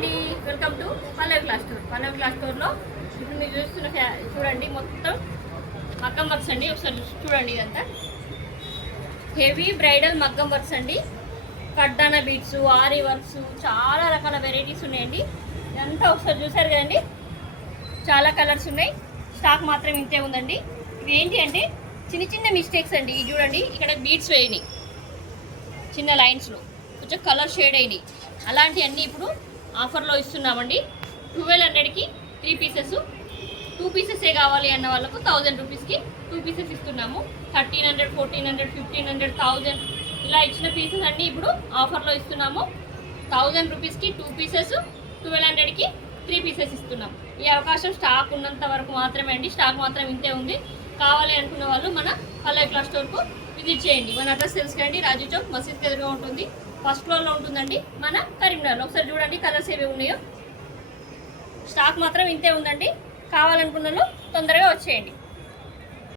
అండి, welcome to Pallavi class store. Pallavi class స్టోర్లో ఇప్పుడు మీరు చూస్తున్న చూడండి మొత్తం మగ్గం వర్క్స్ అండి. ఒకసారి చూడండి, ఇదంతా హెవీ బ్రైడల్ మగ్గం వర్క్స్ అండి. కడ్డాన బీట్స్, ఆరి వర్క్స్, చాలా రకాల వెరైటీస్ ఉన్నాయండి. ఇదంతా ఒకసారి చూసారు కదండి, చాలా కలర్స్ ఉన్నాయి. స్టాక్ మాత్రం ఇంతే ఉందండి. ఇవి ఏంటి అంటే చిన్న చిన్న మిస్టేక్స్ అండి. ఇది చూడండి, ఇక్కడ బీట్స్ వేయని చిన్న లైన్స్లో కొంచెం కలర్ షేడ్ అయినాయి. అలాంటివన్నీ ఇప్పుడు ఆఫర్లో ఇస్తున్నామండి. 1200కి 3 పీసెస్, 2 పీసెసే కావాలి అన్న వాళ్ళకు 1000 రూపీస్కి 2 పీసెస్ ఇస్తున్నాము. 1300, 1400, 1500, 1000 ఇలా ఇచ్చిన పీసెస్ అన్నీ ఇప్పుడు ఆఫర్లో ఇస్తున్నాము. 1000 రూపీస్కి 2 పీసెస్, 1200కి 3 పీసెస్ ఇస్తున్నాం. ఈ అవకాశం స్టాక్ ఉన్నంత వరకు మాత్రమే అండి. స్టాక్ మాత్రం ఇంతే ఉంది. కావాలి అనుకున్న వాళ్ళు మన పల్లవి క్లాస్ స్టోర్కు విజిట్ చేయండి. మన అడ్రస్ తెలుసుకోండి, రాజు చౌక్ మసీద్ ఎదురుగా ఉంటుంది. ఫస్ట్ ఫ్లోర్లో ఉంటుందండి మన కరీంనగర్లో. ఒకసారి చూడండి కలర్స్ ఏవి ఉన్నాయో. స్టాక్ మాత్రం ఇంతే ఉందండి. కావాలనుకున్న వాళ్ళు తొందరగా వచ్చేయండి.